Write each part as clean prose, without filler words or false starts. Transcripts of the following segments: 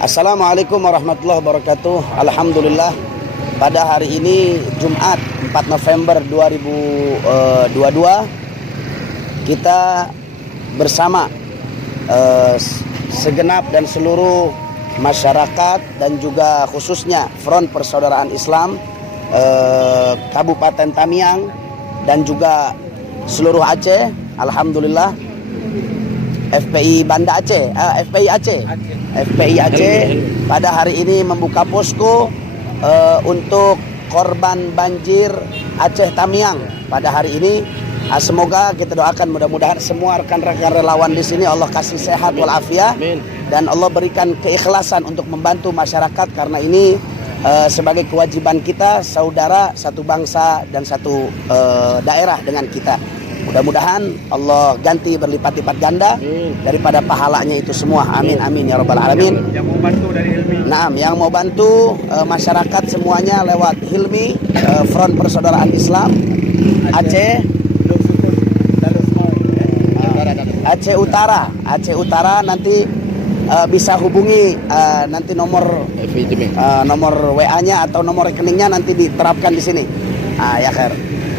Assalamualaikum warahmatullahi wabarakatuh. Alhamdulillah, pada hari ini Jumat 4 November 2022 kita bersama segenap dan seluruh masyarakat dan juga khususnya Front Persaudaraan Islam Kabupaten Tamiang dan juga seluruh Aceh. Alhamdulillah, FPI Banda Aceh, FPI Aceh pada hari ini membuka posko untuk korban banjir Aceh Tamiang pada hari ini. Semoga kita doakan mudah-mudahan semua rekan-rekan relawan di sini Allah kasih sehat walafiat dan Allah berikan keikhlasan untuk membantu masyarakat, karena ini sebagai kewajiban kita, saudara satu bangsa dan satu daerah dengan kita. Mudah-mudahan Allah ganti berlipat-lipat ganda daripada pahalanya itu semua. Amin amin ya rabbal alamin. Yang mau bantu dari Hilmi. Nah, yang mau bantu masyarakat semuanya lewat Hilmi, Front Persaudaraan Islam Aceh Utara nanti bisa hubungi nanti nomor WA-nya atau nomor rekeningnya nanti diterapkan di sini. Ya khair.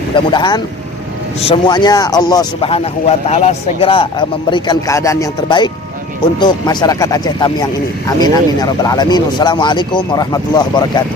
Mudah-mudahan semuanya Allah Subhanahu wa taala segera memberikan keadaan yang terbaik untuk masyarakat Aceh Tamiang ini. Amin amin ya rabbal alamin. Wassalamualaikum warahmatullahi wabarakatuh.